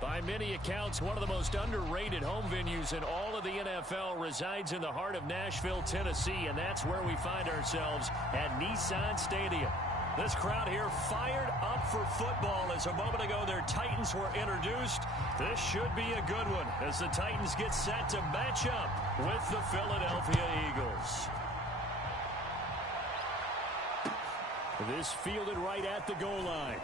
By many accounts, one of the most underrated home venues in all of the NFL resides in the heart of Nashville, Tennessee, and that's where we find ourselves at Nissan Stadium. This crowd here fired up for football as a moment ago their Titans were introduced. This should be a good one as the Titans get set to match up with the Philadelphia Eagles. This fielded right at the goal line.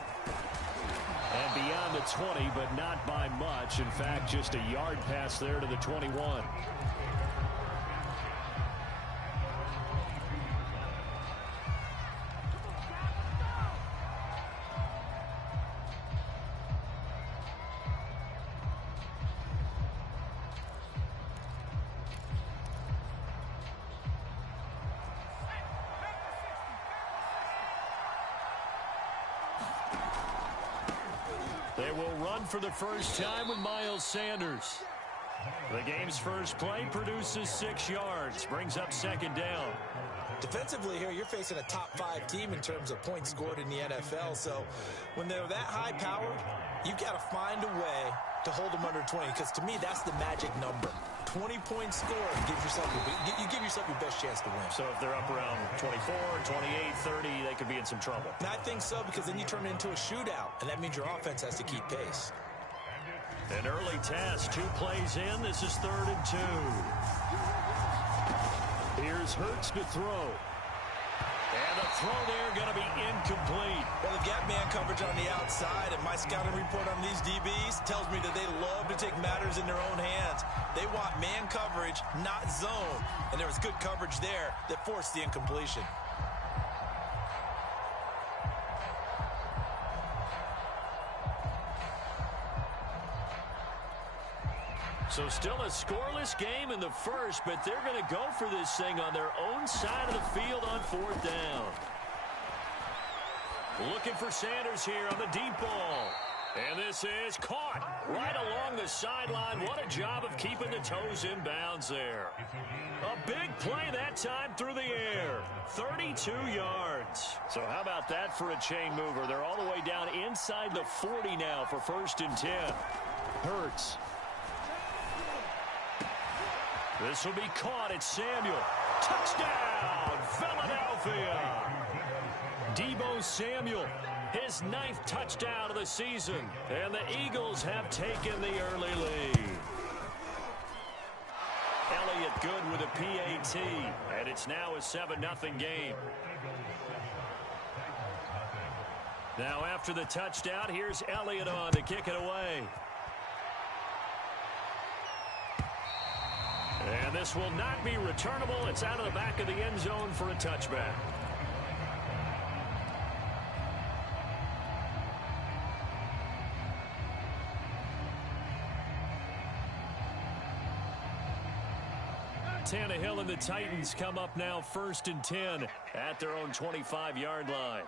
And beyond the 20, but not by much. In fact, just a yard pass there to the 21. They will run for the first time with Miles Sanders. The game's first play produces 6 yards, brings up second down. Defensively here, you're facing a top-5 team in terms of points scored in the NFL. So when they're that high-powered, you've got to find a way to hold them under 20. Because to me, that's the magic number. 20 points scored gives yourself you give yourself your best chance to win. So if they're up around 24, 28, 30, they could be in some trouble. And I think so, because then you turn it into a shootout, and that means your offense has to keep pace. An early test, 2 plays in. This is 3rd and 2. Here's Hurts to throw. And the throw there going to be incomplete. Well, they've got man coverage on the outside, and my scouting report on these DBs tells me that they love to take matters in their own hands. They want man coverage, not zone. And there was good coverage there that forced the incompletion. So still a scoreless game in the first, but they're going to go for this thing on their own side of the field on 4th down. Looking for Sanders here on the deep ball. And this is caught right along the sideline. What a job of keeping the toes in bounds there. A big play that time through the air. 32 yards. So how about that for a chain mover? They're all the way down inside the 40 now for 1st and 10. Hurts. This will be caught. It's Samuel. Touchdown, Philadelphia. Deebo Samuel, his 9th touchdown of the season. And the Eagles have taken the early lead. Elliott good with a PAT. And it's now a 7-0 game. Now after the touchdown, here's Elliott on to kick it away. And this will not be returnable. It's out of the back of the end zone for a touchback. Tannehill and the Titans come up now 1st and 10 at their own 25-yard line.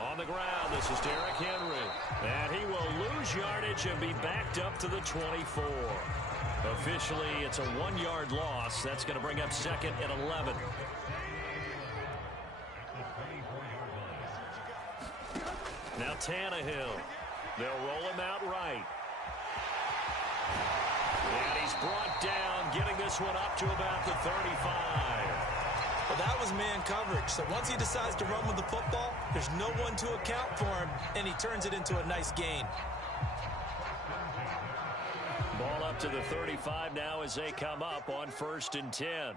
On the ground, this is Derrick Henry. And he will lose yardage and be backed up to the 24. Officially, it's a 1-yard loss. That's going to bring up 2nd and 11. Now Tannehill. They'll roll him out right. And he's brought down, getting this one up to about the 35. Well, that was man coverage. So once he decides to run with the football, there's no one to account for him, and he turns it into a nice gain. Ball up to the 35 now as they come up on 1st and 10.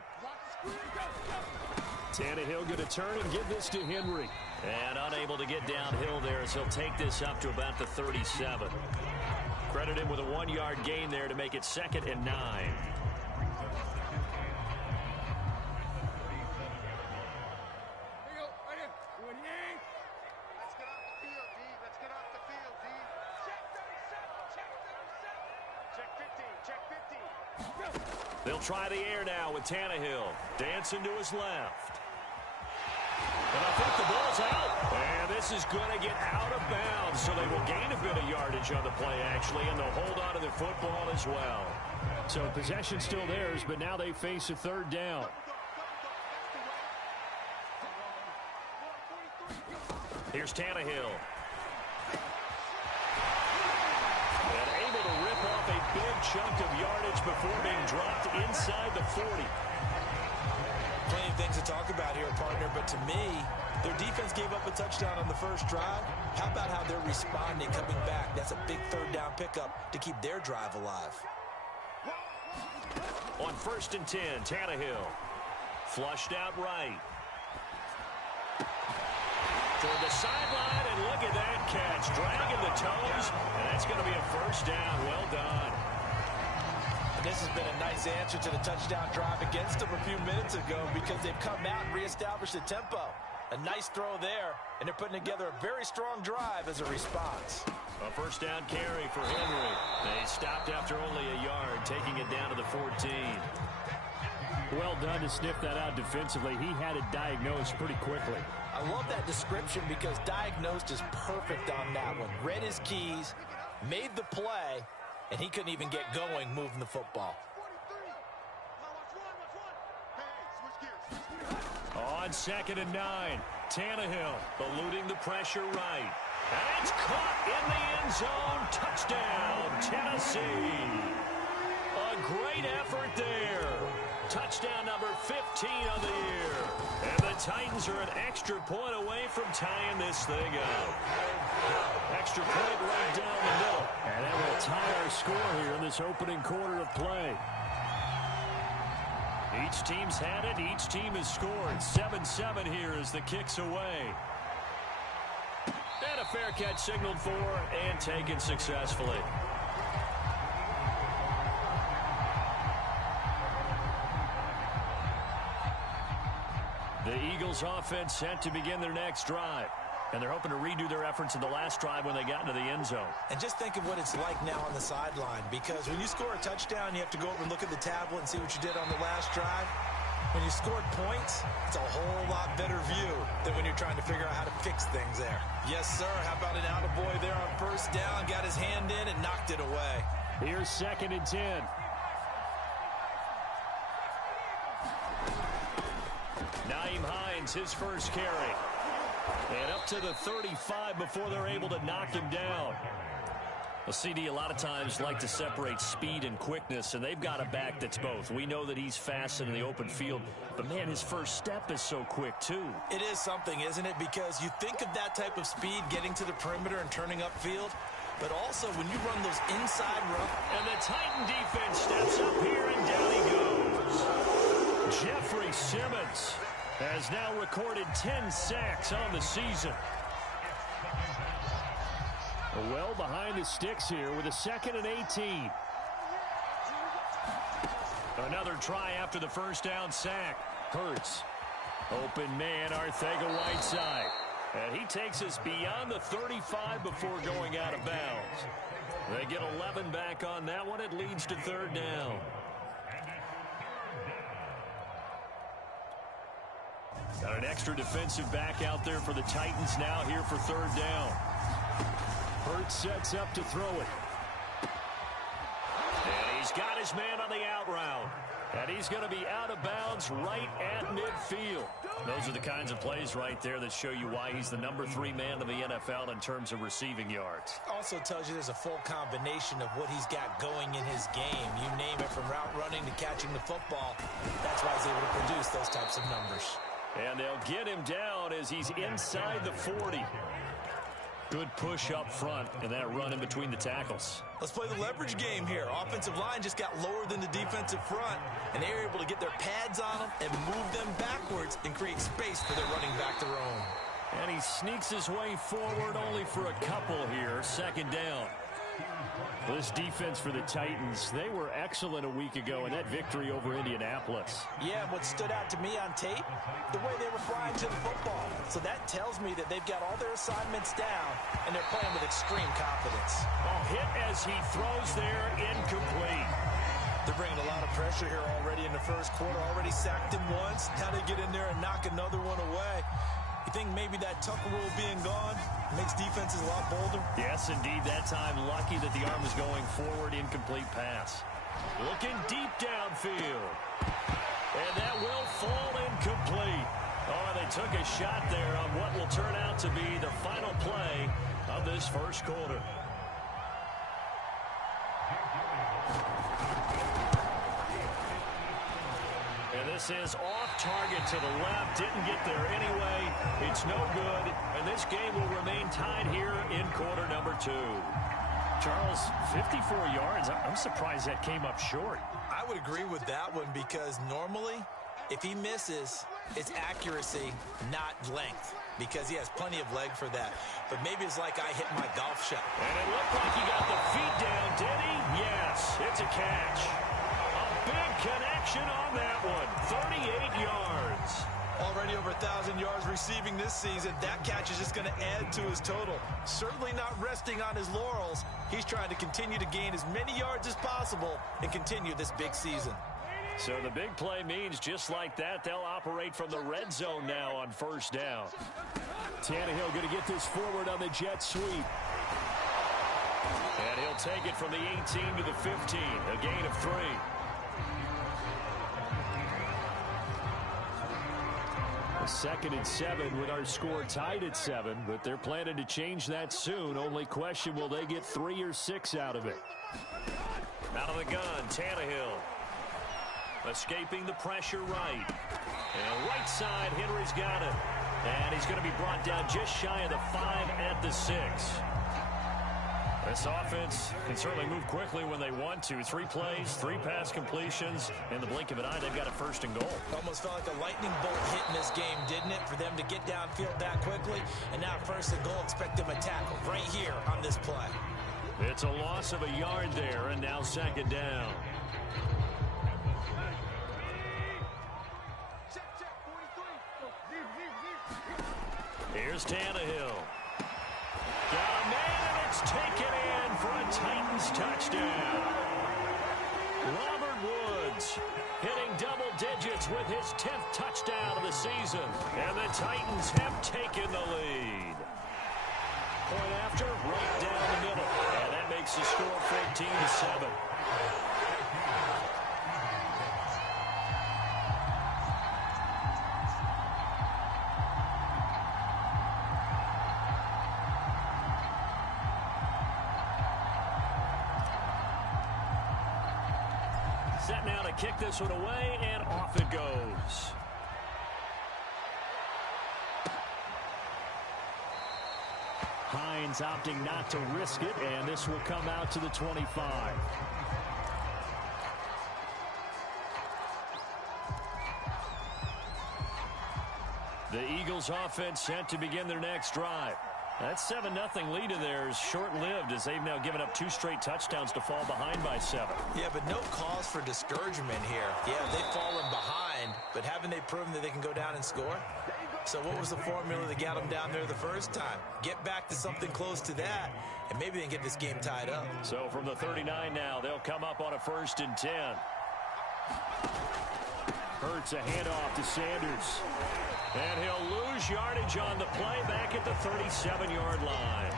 Tannehill going to turn and give this to Henry. And unable to get downhill there as he'll take this up to about the 37. Credit him with a 1-yard gain there to make it 2nd and 9. They'll try the air now with Tannehill. Dancing to his left. And I think the ball's out. And this is going to get out of bounds. So they will gain a bit of yardage on the play, actually, and they'll hold on to the football as well. So possession still theirs, but now they face a 3rd down. Here's Tannehill. chunk of yardage before being dropped inside the 40. Plenty of things to talk about here, partner, but to me, their defense gave up a touchdown on the first drive. How about how they're responding, coming back? That's a big third down pickup to keep their drive alive. On 1st and 10, Tannehill. Flushed out right. Toward the sideline, and look at that catch. Dragging the toes, and that's going to be a first down. Well done. And this has been a nice answer to the touchdown drive against them a few minutes ago because they've come out and reestablished the tempo. A nice throw there, and they're putting together a very strong drive as a response. A first down carry for Henry. They stopped after only a yard, taking it down to the 14. Well done to sniff that out defensively. He had it diagnosed pretty quickly. I love that description because diagnosed is perfect on that one. Read his keys, made the play, and he couldn't even get going moving the football. On 2nd and 9, Tannehill eluding the pressure right. And it's caught in the end zone. Touchdown, Tennessee. A great effort there. Touchdown number 15 on the year. And the Titans are an extra point away from tying this thing up. Extra point right down the middle. And that will tie our score here in this opening quarter of play. Each team's had it. Each team has scored. 7-7 here as the kick's away. And a fair catch signaled for and taken successfully. The Eagles offense set to begin their next drive. And they're hoping to redo their efforts in the last drive when they got into the end zone. And just think of what it's like now on the sideline, because when you score a touchdown, you have to go over and look at the tablet and see what you did on the last drive. When you scored points, it's a whole lot better view than when you're trying to figure out how to fix things there. Yes, sir. How about an attaboy there on first down? Got his hand in and knocked it away. Here's 2nd and 10. Nyheim Hines, his first carry. And up to the 35 before they're able to knock him down. Well, CD a lot of times like to separate speed and quickness, and they've got a back that's both. We know that he's fast in the open field, but, man, his first step is so quick, too. It is something, isn't it? Because you think of that type of speed getting to the perimeter and turning upfield, but also when you run those inside rough. And the Titan defense steps up here, and down he goes. Jeffrey Simmons has now recorded 10 sacks on the season. Well behind the sticks here with a 2nd and 18. Another try after the first down sack. Hurts. Open man, Arcega-Whiteside. And he takes us beyond the 35 before going out of bounds. They get 11 back on that one. It leads to 3rd down. Got an extra defensive back out there for the Titans now here for 3rd down. Hurts sets up to throw it. And he's got his man on the out route. And he's going to be out of bounds right at midfield. Those are the kinds of plays right there that show you why he's the number 3 man of the NFL in terms of receiving yards. Also tells you there's a full combination of what he's got going in his game. You name it, from route running to catching the football. That's why he's able to produce those types of numbers. And they'll get him down as he's inside the 40. Good push up front and that run in between the tackles. Let's play the leverage game here. Offensive line just got lower than the defensive front, and they were able to get their pads on them and move them backwards and create space for their running back to roam. And he sneaks his way forward only for a couple here. 2nd down. This defense for the Titans, they were excellent a week ago in that victory over Indianapolis. Yeah, what stood out to me on tape, the way they were flying to the football. So that tells me that they've got all their assignments down, and they're playing with extreme confidence. Hit as he throws there, incomplete. They're bringing a lot of pressure here already in the first quarter. Already sacked him once. Now they get in there and knock another one away. You think maybe that Tucker rule being gone makes defenses a lot bolder? Yes, indeed. That time, lucky that the arm was going forward. Incomplete pass. Looking deep downfield. And that will fall incomplete. Oh, they took a shot there on what will turn out to be the final play of this first quarter. This is off target to the left. Didn't get there anyway. It's no good. And this game will remain tied here in quarter number 2. Charles, 54 yards. I'm surprised that came up short. I would agree with that one because normally, if he misses, it's accuracy, not length, because he has plenty of leg for that. But maybe it's like I hit my golf shot. And it looked like he got the feet down, did he? Yes, it's a catch. A big connection on that one. 38 yards. Already over 1,000 yards receiving this season. That catch is just going to add to his total. Certainly not resting on his laurels. He's trying to continue to gain as many yards as possible and continue this big season. So the big play means just like that, they'll operate from the red zone now on first down. Tannehill going to get this forward on the jet sweep. And he'll take it from the 18 to the 15, a gain of 3. A 2nd and 7 with our score tied at 7, but they're planning to change that soon. Only question, will they get 3 or 6 out of it? Out of the gun, Tannehill. Escaping the pressure right. And right side, Henry's got it. And he's going to be brought down just shy of the 5 at the 6. This offense can certainly move quickly when they want to. 3 plays, 3 pass completions. In the blink of an eye, they've got a 1st and goal. Almost felt like a lightning bolt hit in this game, didn't it? For them to get downfield that quickly. And now 1st and goal, expect them to tackle right here on this play. It's a loss of a yard there, and now 2nd down. Here's Tannehill. Got a man, and it's taken in for a Titans touchdown. Robert Woods hitting double digits with his 10th touchdown of the season. And the Titans have taken the lead. Point after, right down the middle. And that makes the score 14-7. Set now to kick this one away, and off it goes. Hines opting not to risk it, and this will come out to the 25. The Eagles offense set to begin their next drive. That 7-0 lead of theirs short-lived as they've now given up 2 straight touchdowns to fall behind by 7. Yeah, but no cause for discouragement here. Yeah, they've fallen behind, but haven't they proven that they can go down and score? So what was the formula that got them down there the first time? Get back to something close to that, and maybe they can get this game tied up. So from the 39 now, they'll come up on a 1st and 10. Hurts a handoff to Sanders. And he'll lose yardage on the play back at the 37-yard line.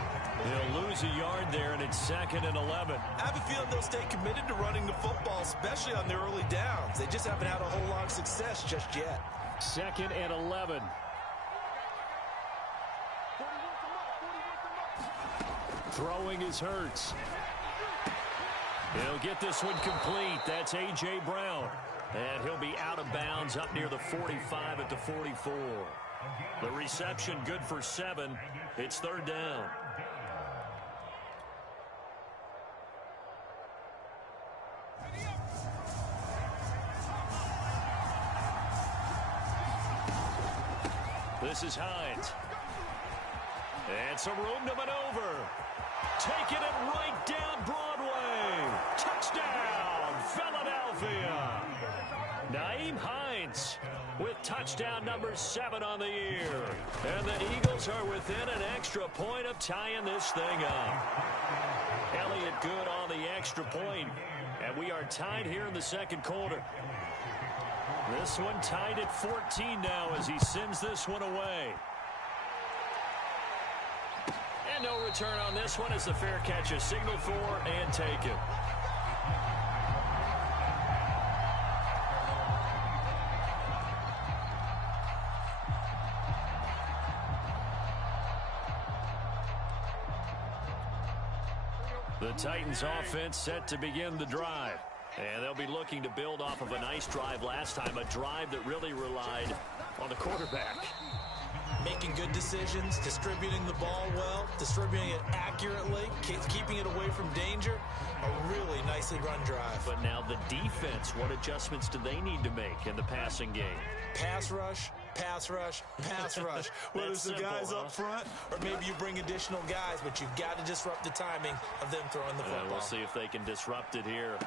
He'll lose a yard there, and it's 2nd and 11. I have a feeling they'll stay committed to running the football, especially on their early downs. They just haven't had a whole lot of success just yet. 2nd and 11. Throwing is Hurts. He'll get this one complete. That's A.J. Brown. And he'll be out of bounds up near the 45 at the 44. The reception good for 7. It's 3rd down. This is Hines. And some room to maneuver. Taking it right down Broadway. Touchdown, Philadelphia. Naeem Hines with touchdown number 7 on the year. And the Eagles are within an extra point of tying this thing up. Elliott good on the extra point. And we are tied here in the 2nd quarter. This one tied at 14 now as he sends this one away. And no return on this one as the fair catch is signaled for and taken. The Titans offense set to begin the drive. And they'll be looking to build off of a nice drive last time, a drive that really relied on the quarterback. Making good decisions, distributing the ball well, distributing it accurately, keeping it away from danger. A really nicely run drive. But now the defense, what adjustments do they need to make in the passing game? Pass rush, pass rush, pass rush. Whether it's the guys up front or maybe you bring additional guys, but you've got to disrupt the timing of them throwing the football. We'll see if they can disrupt it here.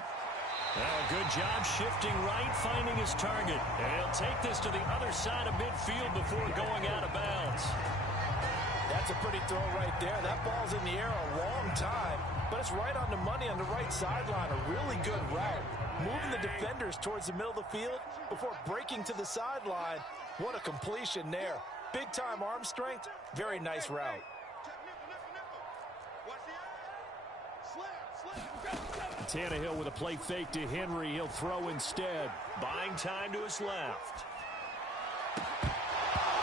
Good job shifting right, finding his target. And he'll take this to the other side of midfield before going out of bounds. That's a pretty throw right there. That ball's in the air a long time, but it's right on the money on the right sideline. A really good route. Moving the defenders towards the middle of the field before breaking to the sideline. What a completion there. Big-time arm strength. Very nice route. Tannehill with a play fake to Henry. He'll throw instead. Buying time to his left.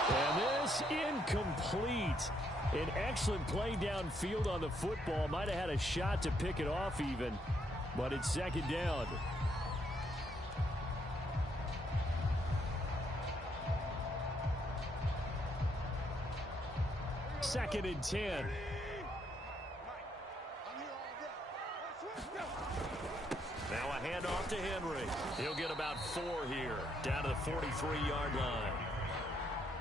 And this incomplete. An excellent play downfield on the football. Might have had a shot to pick it off even, but it's second down. Second and 10. Now a handoff to Henry. He'll get about 4 here, down to the 43-yard line.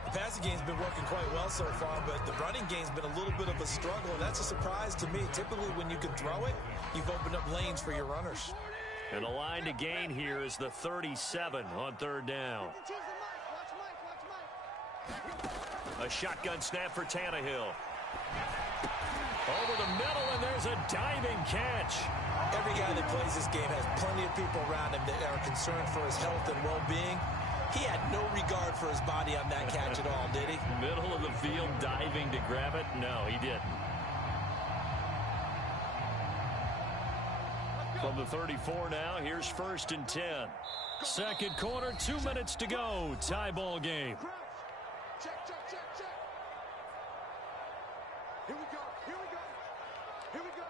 The passing game's been working quite well so far, but the running game's been a little bit of a struggle, and that's a surprise to me. Typically, when you can throw it, you've opened up lanes for your runners. And the line to gain here is the 37 on third down. A shotgun snap for Tannehill. Over the middle, and there's a diving catch. Every guy that plays this game has plenty of people around him that are concerned for his health and well-being. He had no regard for his body on that catch at all, did he? Middle of the field, diving to grab it? No, he didn't. From the 34 now, here's first and 10. Second quarter, 2 minutes to go. Tie ball game. Check, check, check, check. Here we go, here we go, here we go.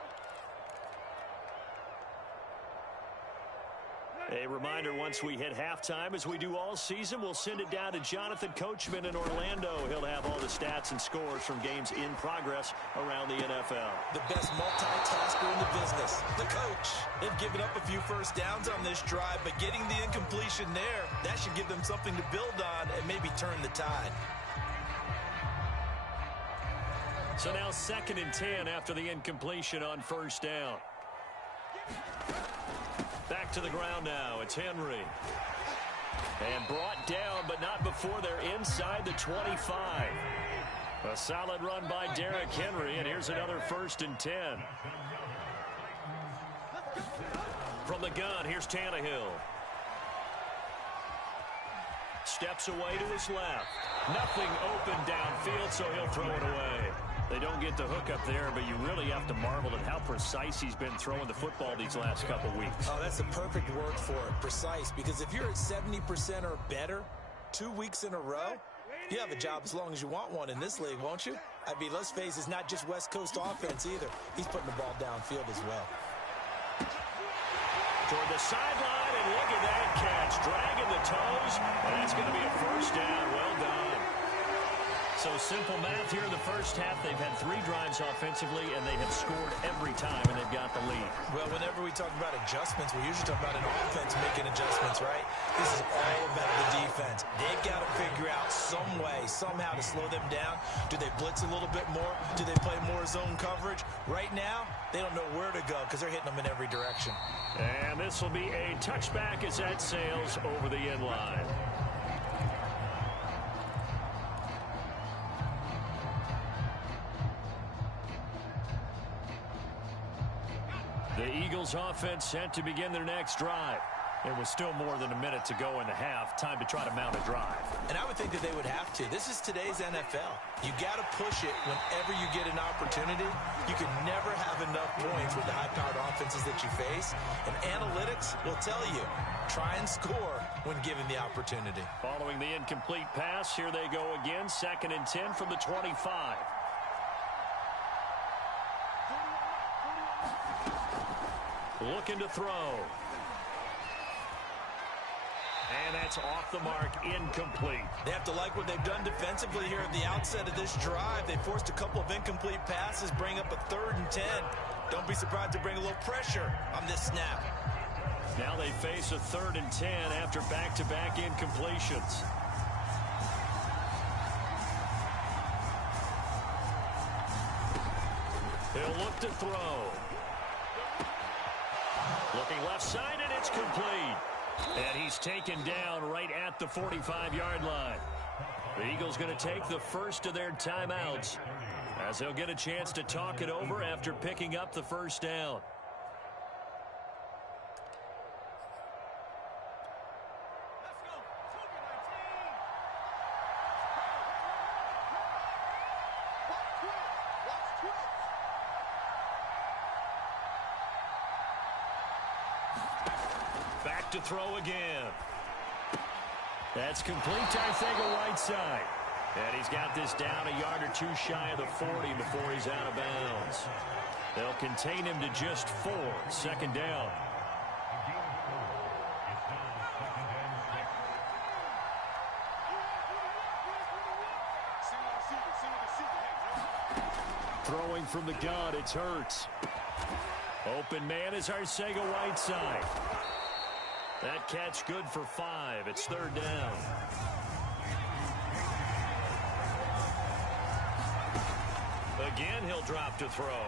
A reminder, once we hit halftime, as we do all season, we'll send it down to Jonathan Coachman in Orlando. He'll have all the stats and scores from games in progress around the NFL. The best multitasker in the business, the coach. They've given up a few first downs on this drive, but getting the incompletion there, that should give them something to build on and maybe turn the tide. So now second and 10 after the incompletion on first down. Back to the ground now. It's Henry. And brought down, but not before they're inside the 25. A solid run by Derrick Henry, and here's another first and 10. From the gun, here's Tannehill. Steps away to his left. Nothing open downfield, so he'll throw it away. They don't get the hook up there, but you really have to marvel at how precise he's been throwing the football these last couple weeks. Oh, that's the perfect word for it, precise. Because if you're at 70% or better 2 weeks in a row, you have a job as long as you want one in this league, won't you? I mean, let's face it, it's not just West Coast offense either. He's putting the ball downfield as well. Toward the sideline, and look at that catch. Dragging the toes, and that's going to be a first down. Well done. So simple math here in the first half. They've had 3 drives offensively, and they have scored every time, and they've got the lead. Well, whenever we talk about adjustments, we usually talk about an offense making adjustments, right? This is all about the defense. They've got to figure out some way, somehow to slow them down. Do they blitz a little bit more? Do they play more zone coverage? Right now, they don't know where to go because they're hitting them in every direction. And this will be a touchback as that sails over the end line. The Eagles offense set to begin their next drive. It was still more than a minute to go in the half. Time to try to mount a drive. And I would think that they would have to. This is today's NFL. You got to push it whenever you get an opportunity. You can never have enough points with the high-powered offenses that you face. And analytics will tell you, try and score when given the opportunity. Following the incomplete pass, here they go again. Second and 10 from the 25. Looking to throw. And that's off the mark, incomplete. They have to like what they've done defensively here at the outset of this drive. They forced a couple of incomplete passes, bring up a 3rd and 10. Don't be surprised to bring a little pressure on this snap. Now they face a 3rd and 10 after back-to-back incompletions. He'll look to throw. Looking left side, and it's complete. And he's taken down right at the 45-yard line. The Eagles going to take the first of their timeouts as they'll get a chance to talk it over after picking up the first down. Back to throw again. That's complete to Arcega-Whiteside. And he's got this down a yard or two shy of the 40 before he's out of bounds. They'll contain him to just 4. 2nd down. Throwing from the gun, it's Hurts. Open man is Arcega-Whiteside. That catch good for 5. It's 3rd down. Again, he'll drop to throw.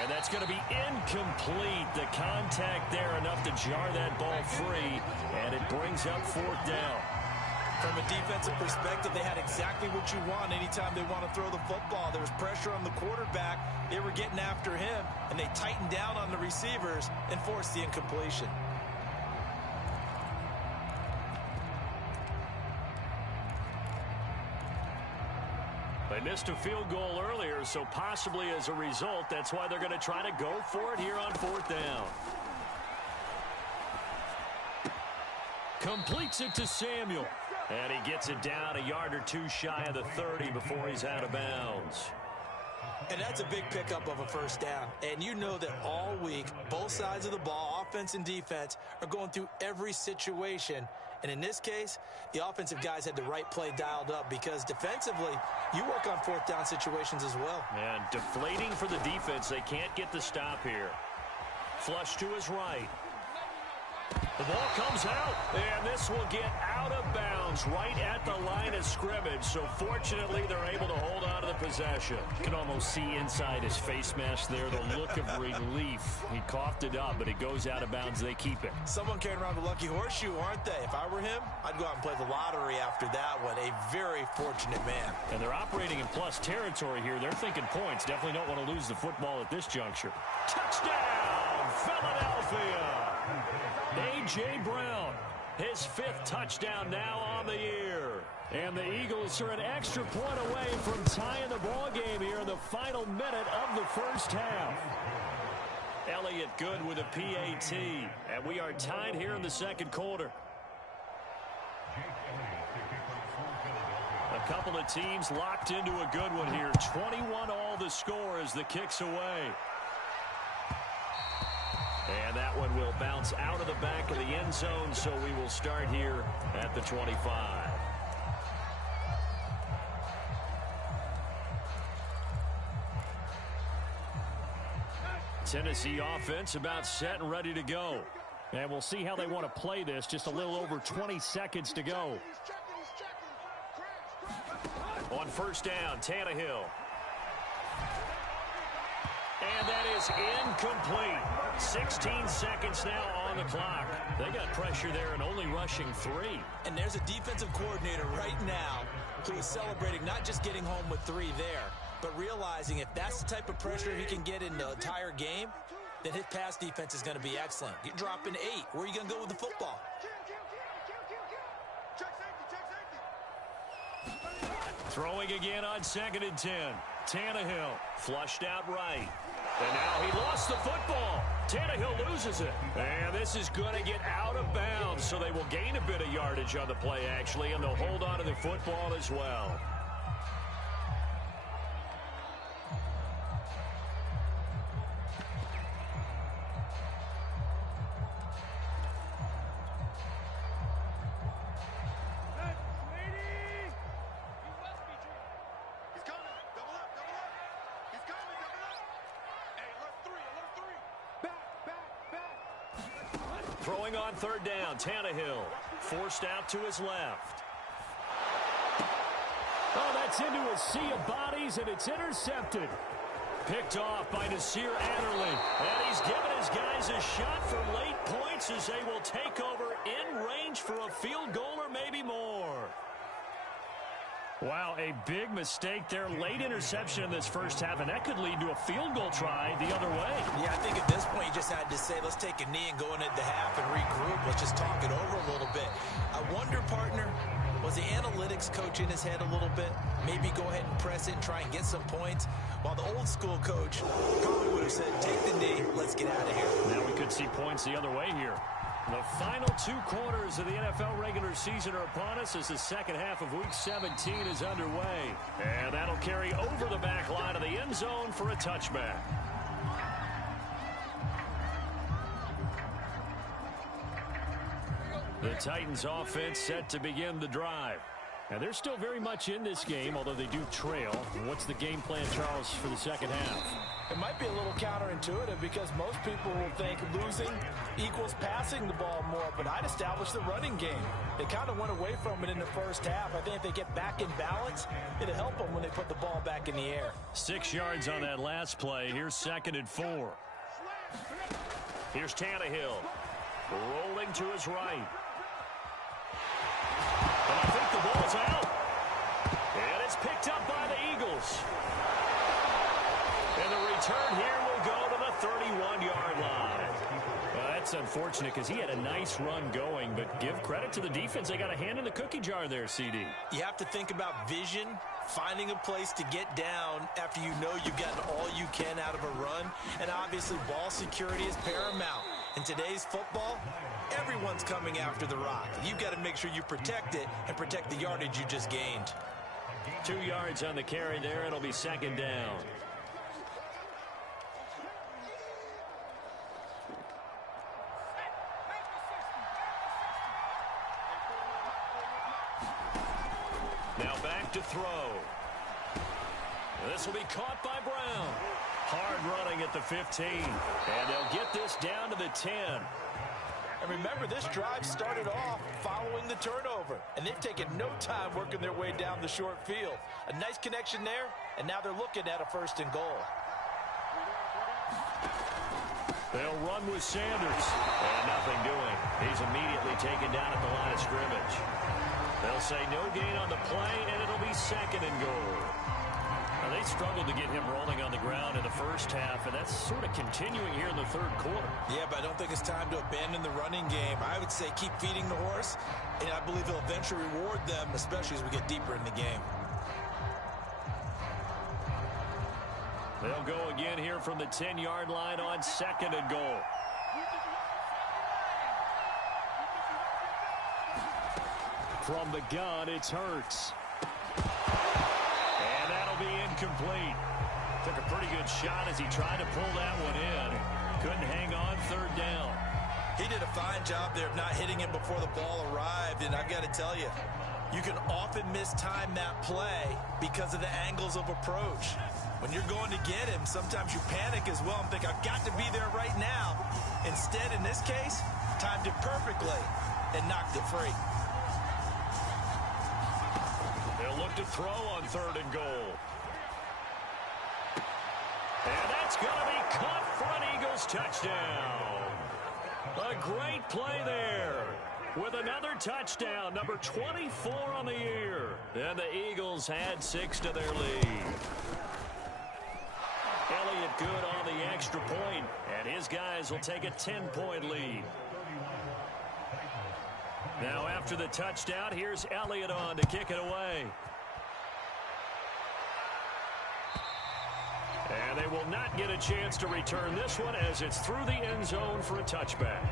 And that's going to be incomplete. The contact there enough to jar that ball free, and it brings up 4th down. From a defensive perspective, they had exactly what you want anytime they want to throw the football. There was pressure on the quarterback. They were getting after him, and they tightened down on the receivers and forced the incompletion. They missed a field goal earlier, so possibly as a result, that's why they're going to try to go for it here on 4th down. Completes it to Samuel. And he gets it down a yard or two shy of the 30 before he's out of bounds. And that's a big pickup of a 1st down. And you know that all week, both sides of the ball, offense and defense, are going through every situation. And in this case, the offensive guys had the right play dialed up because defensively, you work on 4th down situations as well. And deflating for the defense. They can't get the stop here. Flush to his right. The ball comes out, and this will get out of bounds right at the line of scrimmage. So fortunately, they're able to hold on to the possession. You can almost see inside his face mask there the look of relief. He coughed it up, but it goes out of bounds. They keep it. Someone carrying around the lucky horseshoe, aren't they? If I were him, I'd go out and play the lottery after that one. A very fortunate man. And they're operating in plus territory here. They're thinking points. Definitely don't want to lose the football at this juncture. Touchdown, Philadelphia! A.J. Brown, his 5th touchdown now on the year. And the Eagles are an extra point away from tying the ball game here in the final minute of the first half. Elliott good with a PAT, and we are tied here in the 2nd quarter. A couple of teams locked into a good one here. 21 all the score as the kick's away. And that one will bounce out of the back of the end zone, so we will start here at the 25. Tennessee offense about set and ready to go. And we'll see how they want to play this. Just a little over 20 seconds to go. On 1st down, Tannehill. And that is incomplete. 16 seconds now on the clock. They got pressure there and only rushing 3. And there's a defensive coordinator right now who is celebrating not just getting home with 3 there, but realizing if that's the type of pressure he can get in the entire game, then his pass defense is going to be excellent. You're dropping 8. Where are you going to go with the football? Throwing again on 2nd and 10. Tannehill flushed out right. And now he lost the football. Tannehill loses it. And this is going to get out of bounds, so they will gain a bit of yardage on the play, actually, and they'll hold on to the football as well. Throwing on third down, Tannehill forced out to his left. Oh, that's into a sea of bodies, and it's intercepted. Picked off by Nasir Adderley. And he's given his guys a shot for late points as they will take over in range for a field goal or maybe more. Wow, a big mistake there. Late interception in this first half, and that could lead to a field goal try the other way. Yeah, I think at this point you just had to say, let's take a knee and go into the half and regroup. Let's just talk it over a little bit. I wonder, partner, was the analytics coach in his head a little bit? Maybe go ahead and press it and try and get some points, while the old school coach probably would have said, take the knee, let's get out of here. Now we could see points the other way here. The final 2 quarters of the NFL regular season are upon us as the second half of Week 17 is underway. And that'll carry over the back line of the end zone for a touchback. The Titans offense set to begin the drive. Now they're still very much in this game, although they do trail. What's the game plan, Charles, for the second half? It might be a little counterintuitive because most people will think losing equals passing the ball more, but I'd establish the running game. They kind of went away from it in the first half. I think if they get back in balance, it'll help them when they put the ball back in the air. 6 yards on that last play. Here's 2nd and 4. Here's Tannehill rolling to his right. And I think the ball's out. And it's picked up by the Eagles. And the return here will go to the 31-yard line. That's unfortunate because he had a nice run going, but give credit to the defense. They got a hand in the cookie jar there, CD. You have to think about vision, finding a place to get down after you know you've gotten all you can out of a run. And obviously ball security is paramount. In today's football, everyone's coming after the rock. You've got to make sure you protect it and protect the yardage you just gained. 2 yards on the carry there. It'll be 2nd down. Now back to throw. This will be caught by Brown. Hard running at the 15. And they'll get this down to the 10. And remember, this drive started off following the turnover. And they've taken no time working their way down the short field. A nice connection there, and now they're looking at a 1st and goal. They'll run with Sanders. And nothing doing. He's immediately taken down at the line of scrimmage. They'll say no gain on the play, and it'll be 2nd and goal. Now, they struggled to get him rolling on the ground in the first half, and that's sort of continuing here in the 3rd quarter. Yeah, but I don't think it's time to abandon the running game. I would say keep feeding the horse, and I believe he'll eventually reward them, especially as we get deeper in the game. They'll go again here from the 10-yard line on 2nd and goal. From the gun, it's Hurts. And that'll be incomplete. Took a pretty good shot as he tried to pull that one in. Couldn't hang on 3rd down. He did a fine job there of not hitting him before the ball arrived, and I've got to tell you, you can often mistime that play because of the angles of approach. When you're going to get him, sometimes you panic as well and think, I've got to be there right now. Instead, in this case, timed it perfectly and knocked it free. They'll look to throw on 3rd and goal. And that's going to be caught for an Eagles touchdown. A great play there with another touchdown, number 24 on the year. And the Eagles add 6 to their lead. Elliott good on the extra point, and his guys will take a 10-point lead. Now after the touchdown, here's Elliott on to kick it away. And they will not get a chance to return this one as it's through the end zone for a touchback.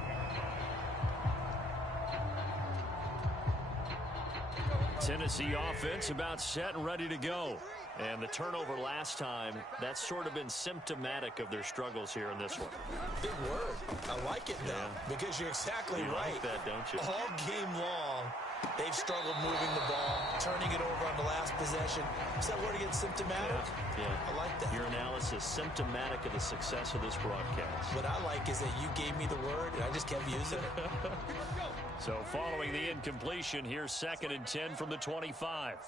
Tennessee offense about set and ready to go. And the turnover last time, that's sort of been symptomatic of their struggles here in this one. Big word. I like it now because you're exactly right. You like that, don't you? All game long, They've struggled moving the ball, turning it over on the last possession. Is that word again, symptomatic? Yeah. I like that. Your analysis, symptomatic of the success of this broadcast. What I like is that you gave me the word, and I just kept using it. So following the incompletion, here's 2nd and 10 from the 25.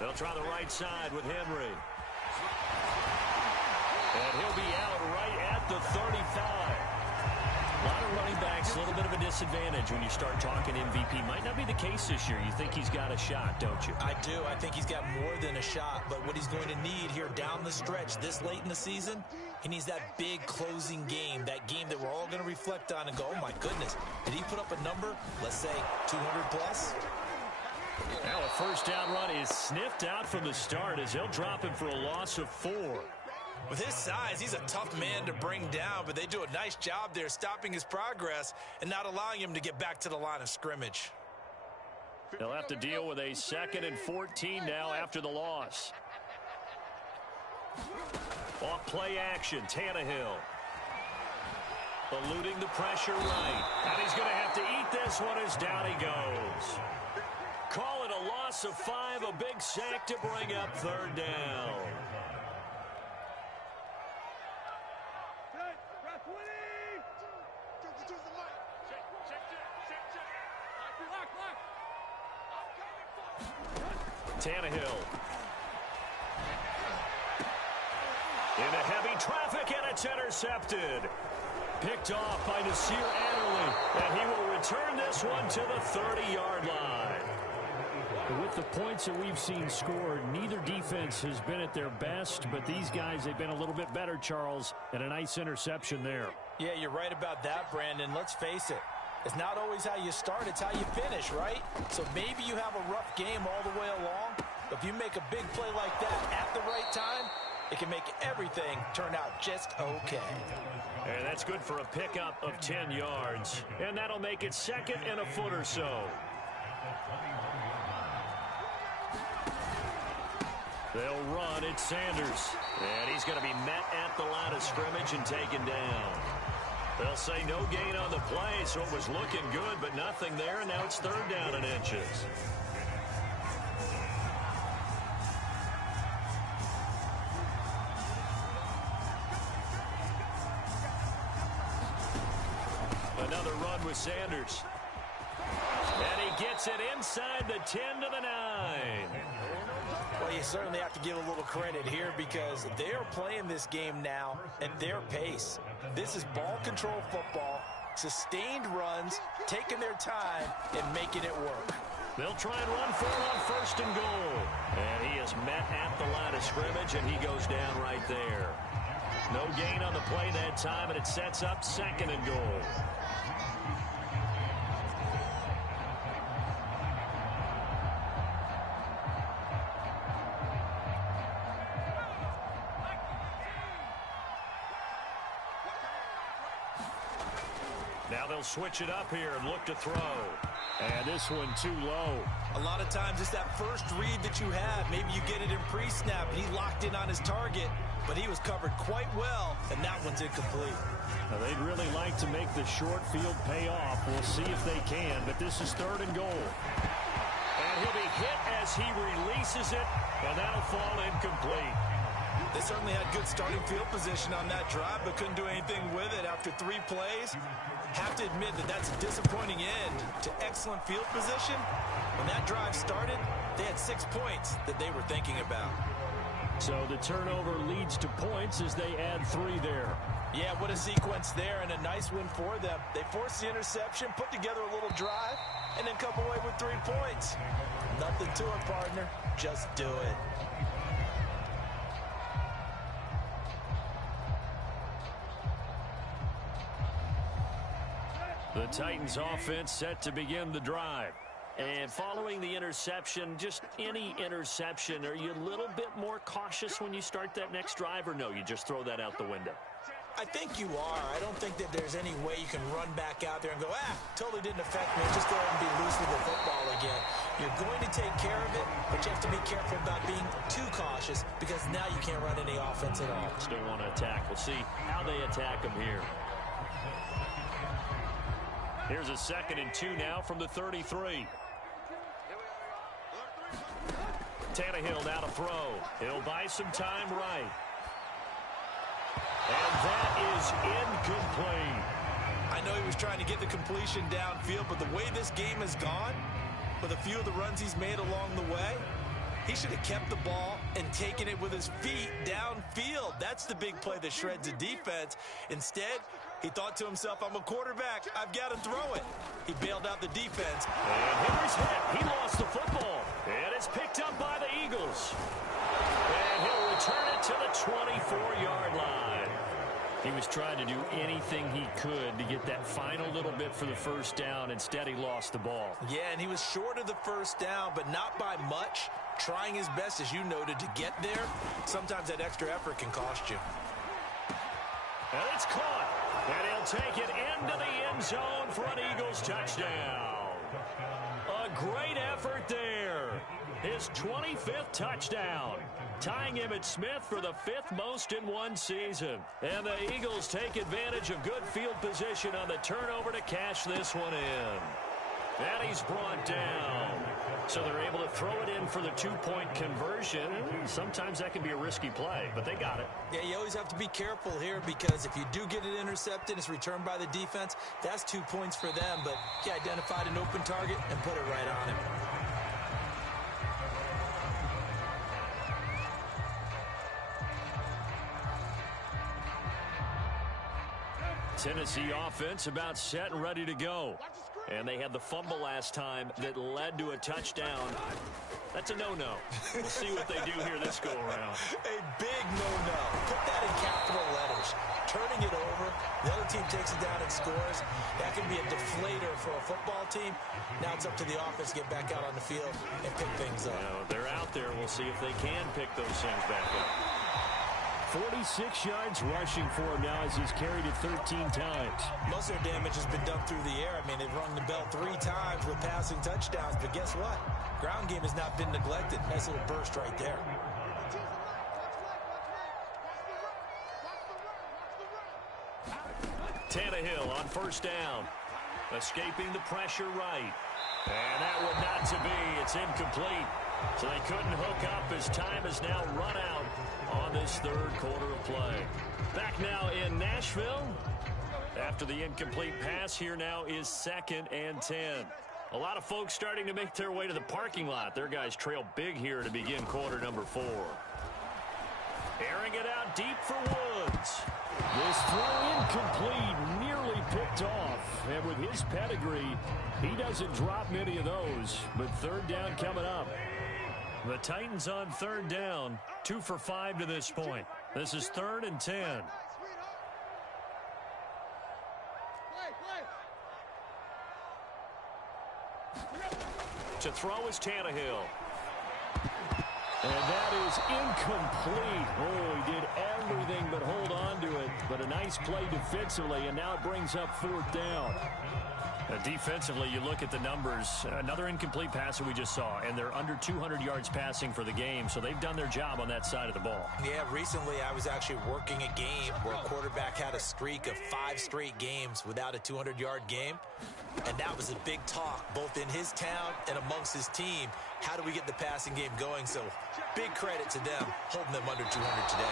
They'll try the right side with Henry. And he'll be out right at the 35. A lot of running backs, a little bit of a disadvantage when you start talking MVP. Might not be the case this year. You think he's got a shot, don't you? I do. I think he's got more than a shot. But what he's going to need here down the stretch this late in the season, he needs that big closing game, that game that we're all going to reflect on and go, oh, my goodness, did he put up a number, let's say, 200 plus? Now a first down run is sniffed out from the start as he'll drop him for a loss of 4. With his size, he's a tough man to bring down, but they do a nice job there stopping his progress and not allowing him to get back to the line of scrimmage. They'll have to deal with a 2nd and 14 now after the loss. Off play action, Tannehill. Eluding the pressure right. And he's going to have to eat this one as down he goes. Call it a loss of 5, a big sack to bring up 3rd down. Tannehill. Into heavy traffic, and it's intercepted. Picked off by Nasir Adderley, and he will return this one to the 30-yard line. With the points that we've seen scored, neither defense has been at their best, but these guys, they've been a little bit better, Charles, and a nice interception there. Yeah, you're right about that, Brandon. Let's face it. It's not always how you start, it's how you finish, right? So maybe you have a rough game all the way along, but if you make a big play like that at the right time, it can make everything turn out just okay. And that's good for a pickup of 10 yards. And that'll make it 2nd and a foot or so. They'll run at Sanders. And he's going to be met at the line of scrimmage and taken down. They'll say no gain on the play, so it was looking good, but nothing there, and now it's 3rd down and inches. Another run with Sanders. And he gets it inside the 10 to the 9. Well, you certainly have to give a little credit here because they're playing this game now at their pace. This is ball control football, sustained runs, taking their time, and making it work. They'll try and run for it on 1st and goal. And he is met at the line of scrimmage, and he goes down right there. No gain on the play that time, and it sets up 2nd and goal. Now they'll switch it up here and look to throw. And this one too low. A lot of times it's that first read that you have. Maybe you get it in pre-snap, and he locked in on his target, but he was covered quite well, and that one's incomplete. Now, they'd really like to make the short field pay off. We'll see if they can, but this is 3rd and goal. And he'll be hit as he releases it, and that'll fall incomplete. They certainly had good starting field position on that drive, but couldn't do anything with it after 3 plays. Have to admit that that's a disappointing end to excellent field position. When that drive started, they had 6 points that they were thinking about. So the turnover leads to points as they add 3 there. Yeah, what a sequence there, and a nice win for them. They forced the interception, put together a little drive, and then come away with 3 points. Nothing to it, partner. Just do it. The Titans offense set to begin the drive. And following the interception, just any interception, are you a little bit more cautious when you start that next drive, or no, you just throw that out the window? I think you are. I don't think that there's any way you can run back out there and go, totally didn't affect me. Just go ahead and be loose with the football again. You're going to take care of it, but you have to be careful about being too cautious because now you can't run any offense at all. Still want to attack. We'll see how they attack them here. Here's a 2nd and 2 now from the 33. Tannehill now to throw. He'll buy some time right. And that is incomplete. I know he was trying to get the completion downfield, but the way this game has gone, with a few of the runs he's made along the way, he should have kept the ball and taken it with his feet downfield. That's the big play that shreds the defense. Instead, he thought to himself, I'm a quarterback. I've got to throw it. He bailed out the defense. And Henry's hit. He lost the football. And it's picked up by the Eagles. And he'll return it to the 24-yard line. He was trying to do anything he could to get that final little bit for the first down. Instead, he lost the ball. Yeah, and he was short of the first down, but not by much. Trying his best, as you noted, to get there. Sometimes that extra effort can cost you. And it's caught. And he'll take it into the end zone for an Eagles touchdown. A great effort there. His 25th touchdown. Tying Emmitt Smith for the 5th most in one season. And the Eagles take advantage of good field position on the turnover to cash this one in. And he's brought down. So they're able to throw it in for the 2-point conversion. Sometimes that can be a risky play, but they got it. Yeah, you always have to be careful here because if you do get it intercepted, it's returned by the defense. That's 2 points for them, but he identified an open target and put it right on him. Tennessee offense about set and ready to go. And they had the fumble last time that led to a touchdown. That's a no-no. We'll see what they do here this go-around. A big no-no. Put that in capital letters. Turning it over, the other team takes it down and scores. That can be a deflator for a football team. Now it's up to the offense to get back out on the field and pick things up. They're out there. We'll see if they can pick those things back up. 46 yards rushing for him now as he's carried it 13 times. Most of their damage has been done through the air. I mean, they've rung the bell 3 times with passing touchdowns, but guess what? Ground game has not been neglected. Nice little burst right there. Tannehill on first down. Escaping the pressure right. And that would not to be. It's incomplete. So they couldn't hook up as time is now run out on this third quarter of play. Back now in Nashville. After the incomplete pass, here now is 2nd and 10. A lot of folks starting to make their way to the parking lot. Their guys trail big here to begin quarter number 4. Airing it out deep for Woods. This throw incomplete, nearly picked off. And with his pedigree, he doesn't drop many of those. But third down coming up. The Titans on third down, 2 for 5 to this point. This is 3rd and 10. To throw is Tannehill. And that is incomplete. Oh, he did everything but hold on to it. But a nice play defensively, and now it brings up 4th down. Defensively, you look at the numbers. Another incomplete pass that we just saw, and they're under 200 yards passing for the game, so they've done their job on that side of the ball. Yeah, recently I was actually working a game where a quarterback had a streak of 5 straight games without a 200-yard game, and that was a big talk, both in his town and amongst his team. How do we get the passing game going? So big credit to them, holding them under 200 today.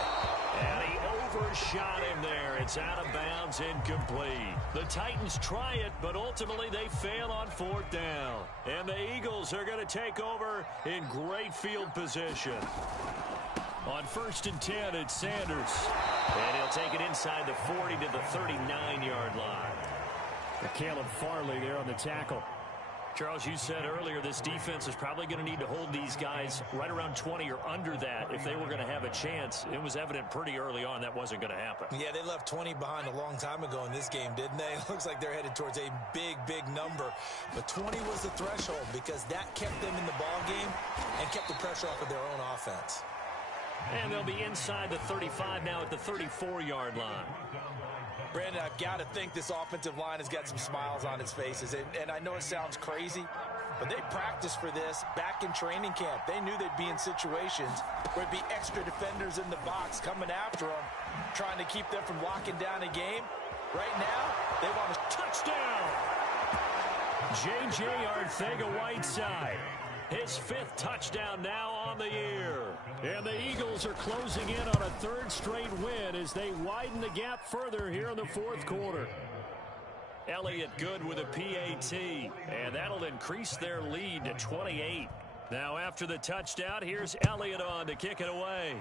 And he overshot him there. It's out of bounds, incomplete. The Titans try it, but ultimately they fail on 4th down. And the Eagles are going to take over in great field position. On 1st and 10, it's Sanders. And he'll take it inside the 40 to the 39-yard line. Caleb Farley there on the tackle. Charles, you said earlier this defense is probably going to need to hold these guys right around 20 or under that if they were going to have a chance. It was evident pretty early on that wasn't going to happen. Yeah, they left 20 behind a long time ago in this game, didn't they? It looks like they're headed towards a big, big number. But 20 was the threshold because that kept them in the ball game and kept the pressure off of their own offense. And they'll be inside the 35 now at the 34-yard line. Brandon, I've got to think this offensive line has got some smiles on its faces. And I know it sounds crazy, but they practiced for this back in training camp. They knew they'd be in situations where it'd be extra defenders in the box coming after them, trying to keep them from locking down a game. Right now, they want a touchdown. J.J. Arcega-Whiteside. His 5th touchdown now on the year. And the Eagles are closing in on a 3rd straight win as they widen the gap further here in the 4th quarter. Elliott good with a PAT, and that'll increase their lead to 28. Now after the touchdown, here's Elliott on to kick it away.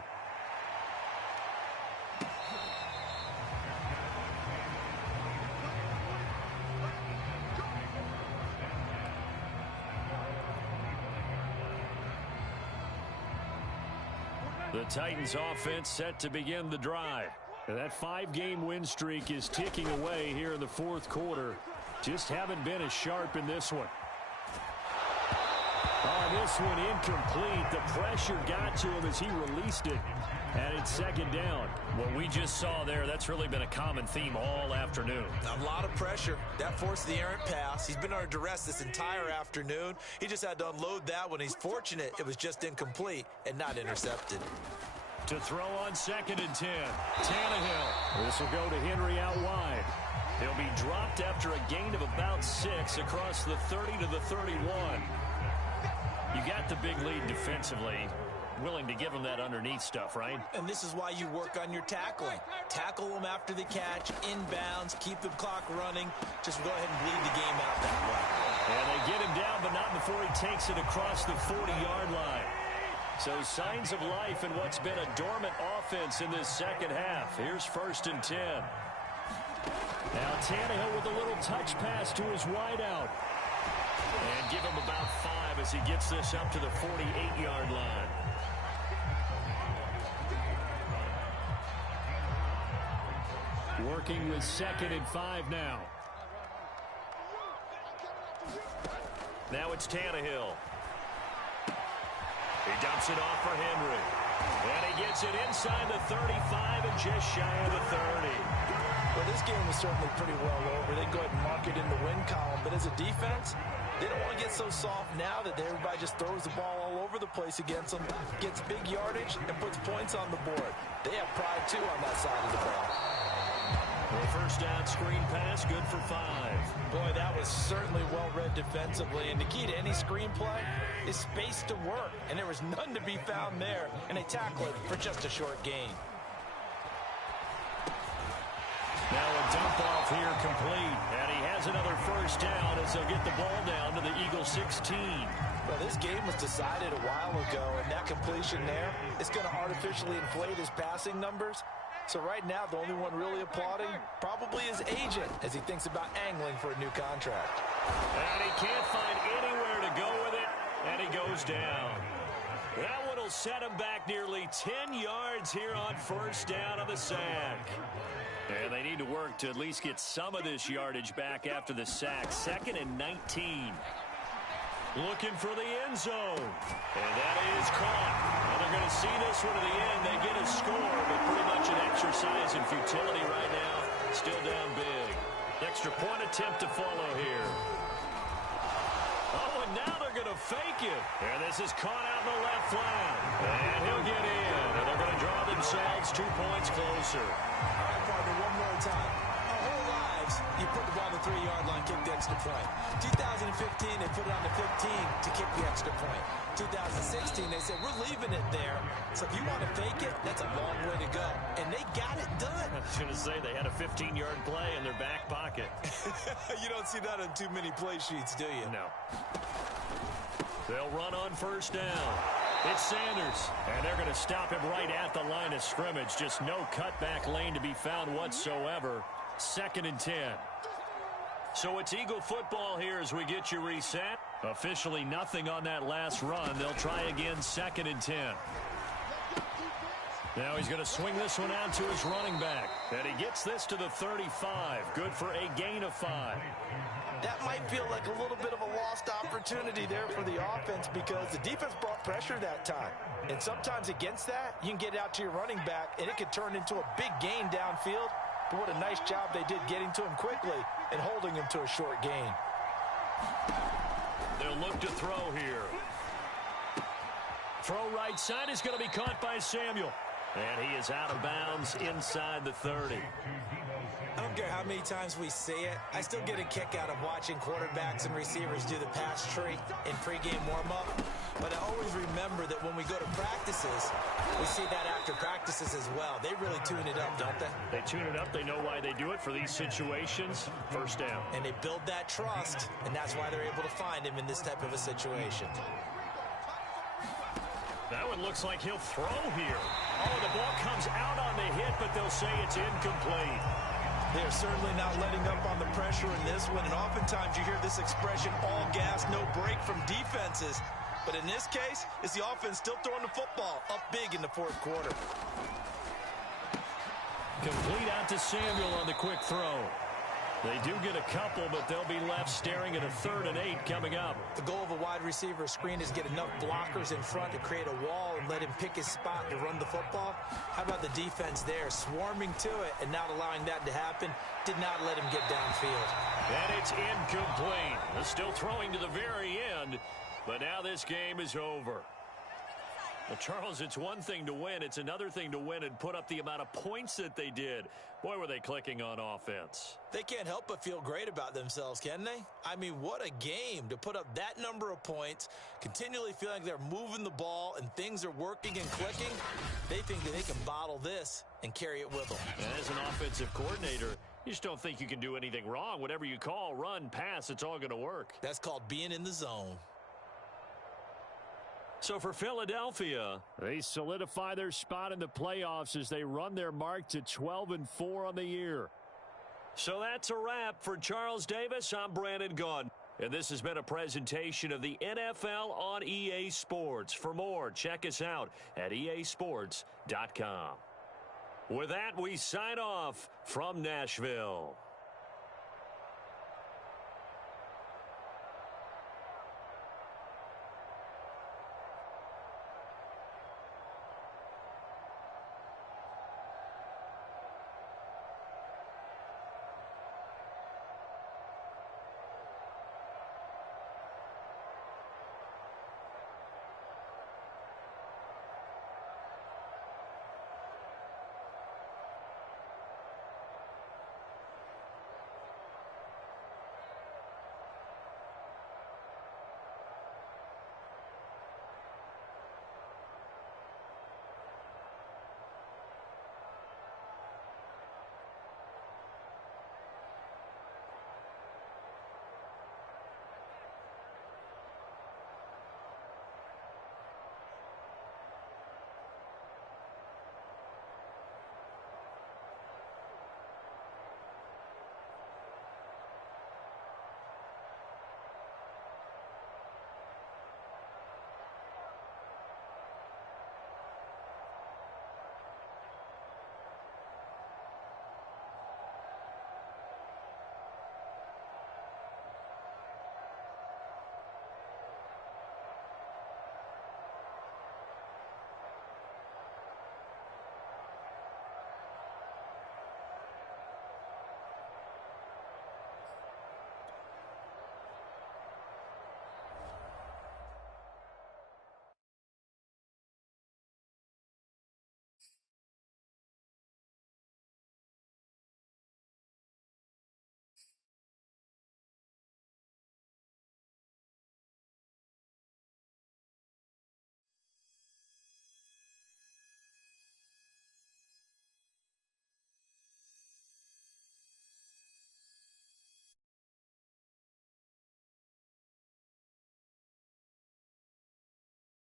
The Titans offense set to begin the drive. And that 5-game win streak is ticking away here in the 4th quarter. Just haven't been as sharp in this one. Oh, this one incomplete. The pressure got to him as he released it. And it's 2nd down. What we just saw there, that's really been a common theme all afternoon. A lot of pressure. That forced the errant pass. He's been under duress this entire afternoon. He just had to unload that one. He's fortunate it was just incomplete and not intercepted. To throw on 2nd and 10. Tannehill. This will go to Henry out wide. He'll be dropped after a gain of about 6 across the 30 to the 31. You got the big lead defensively. Willing to give him that underneath stuff, right? And this is why you work on your tackling. Tackle them after the catch, inbounds, keep the clock running. Just go ahead and bleed the game out that way. And they get him down, but not before he takes it across the 40-yard line. So signs of life in what's been a dormant offense in this 2nd half. Here's 1st and 10. Now Tannehill with a little touch pass to his wideout. And give him about 5 as he gets this up to the 48-yard line. Working with 2nd and 5 now. Now it's Tannehill. He dumps it off for Henry. And he gets it inside the 35 and just shy of the 30. Well, this game was certainly pretty well over. They go ahead and mark it in the win column. But as a defense, they don't want to get so soft now that everybody just throws the ball all over the place against them, gets big yardage, and puts points on the board. They have pride, too, on that side of the ball. A 1st down screen pass, good for 5. Boy, that was certainly well read defensively. And the key to any screen play is space to work. And there was none to be found there. And they tackle it for just a short gain. Now a dump off here complete. And he has another 1st down as they'll get the ball down to the Eagles 16. Well, this game was decided a while ago. And that completion there is going to artificially inflate his passing numbers. So right now, the only one really applauding probably his agent as he thinks about angling for a new contract. And he can't find anywhere to go with it, and he goes down. That one will set him back nearly 10 yards here on 1st down on the sack. And they need to work to at least get some of this yardage back after the sack. 2nd and 19. Looking for the end zone. And that is caught. And they're going to see this one to the end. They get a score, but pretty much an exercise in futility right now. Still down big. Extra point attempt to follow here. Oh, and now they're going to fake it. And this is caught out in the left flat. And he'll get in. And they're going to draw themselves 2 points closer. All right, partner, one more time. Our whole lives, you put the ball on the 3-yard line, kick the extra point. 2015, they put it on the 15 to kick the extra point. 2016, they said, we're leaving it there. So if you want to fake it, that's a long way to go. And they got it done. I was going to say, they had a 15-yard play in their back pocket. You don't see that on too many play sheets, do you? No. They'll run on 1st down. It's Sanders, and they're going to stop him right at the line of scrimmage. Just no cutback lane to be found whatsoever. 2nd and 10. So it's Eagle football here as we get you reset. Officially nothing on that last run. They'll try again 2nd and 10. Now he's going to swing this one out to his running back. And he gets this to the 35. Good for a gain of 5. That might feel like a little bit of a lost opportunity there for the offense because the defense brought pressure that time. And sometimes against that, you can get out to your running back, and it could turn into a big gain downfield. But what a nice job they did getting to him quickly and holding him to a short gain. They'll look to throw here. Throw right side is going to be caught by Samuel. And he is out of bounds inside the 30. I don't don't care how many times we see it, I still get a kick out of watching quarterbacks and receivers do the pass tree in pregame warm-up. But I always remember that when we go to practices, we see that after practices as well. They really tune it up, don't they? They tune it up. They know why they do it for these situations. First down. And they build that trust, and that's why they're able to find him in this type of a situation. That one looks like he'll throw here. Oh, the ball comes out on the hit, but they'll say it's incomplete. They're certainly not letting up on the pressure in this one, and oftentimes you hear this expression, all gas, no break from defenses. But in this case, it's the offense still throwing the football up big in the fourth quarter. Complete out to Samuel on the quick throw. They do get a couple, but they'll be left staring at a 3rd and 8 coming up. The goal of a wide receiver screen is get enough blockers in front to create a wall and let him pick his spot to run the football. How about the defense there, swarming to it and not allowing that to happen? Did not let him get downfield. And it's incomplete. They're still throwing to the very end, but now this game is over. Well, Charles, it's one thing to win. It's another thing to win and put up the amount of points that they did. Boy, were they clicking on offense. They can't help but feel great about themselves, can they? I mean, what a game to put up that number of points, continually feeling like they're moving the ball and things are working and clicking. They think that they can bottle this and carry it with them. And as an offensive coordinator, you just don't think you can do anything wrong. Whatever you call, run, pass, it's all going to work. That's called being in the zone. So for Philadelphia, they solidify their spot in the playoffs as they run their mark to 12-4 on the year. So that's a wrap. For Charles Davis, I'm Brandon Gunn. And this has been a presentation of the NFL on EA Sports. For more, check us out at easports.com. With that, we sign off from Nashville.